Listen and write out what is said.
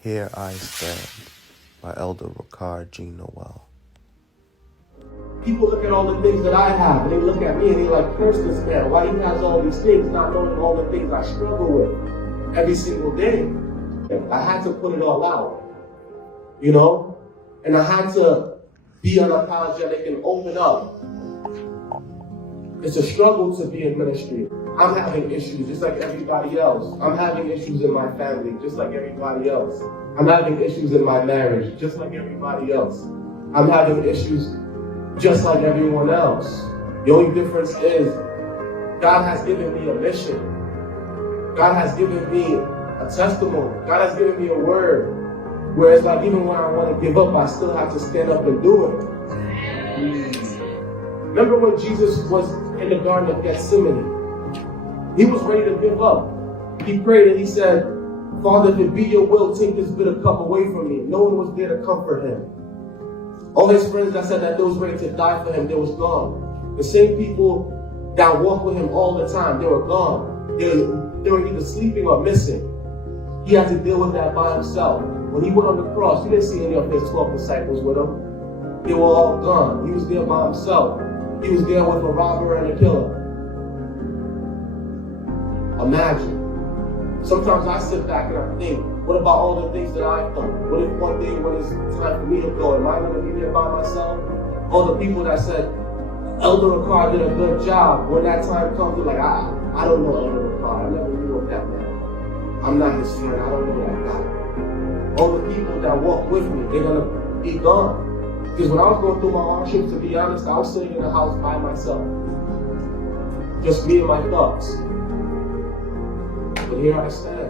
Here I Stand by Elder Rickard Jean-Noel. People look at all the things that I have, and they look at me and they like, curse this man. Why he has all these things, not knowing all the things I struggle with every single day. I had to put it all out, you know? And I had to be unapologetic and open up. It's a struggle to be in ministry. I'm having issues just like everybody else. I'm having issues in my family just like everybody else. I'm having issues in my marriage just like everybody else. I'm having issues just like everyone else. The only difference is God has given me a mission. God has given me a testimony. God has given me a word. Whereas like even when I want to give up, I still have to stand up and do it. Remember when Jesus was in the Garden of Gethsemane? He was ready to give up. He prayed and he said, Father, if it be your will, take this bitter cup away from me. No one was there to comfort him. All his friends that said that they was ready to die for him, they was gone. The same people that walked with him all the time, they were gone. They were either sleeping or missing. He had to deal with that by himself. When he went on the cross, you didn't see any of his 12 disciples with him. They were all gone. He was there by himself. He was there with a robber and a killer. Imagine. Sometimes I sit back and I think, what about all the things that I've done? What if one day when it's time for me to go, am I going to be there by myself? All the people that said, Elder Rickard did a good job. When that time comes, they're like, I don't know Elder Rickard. I never knew of that man. I'm not his friend. I don't know that guy. All the people that walk with me, they're going to be gone. Because when I was going through my hardships, to be honest, I was sitting in the house by myself. Just me and my thoughts. But here I stand.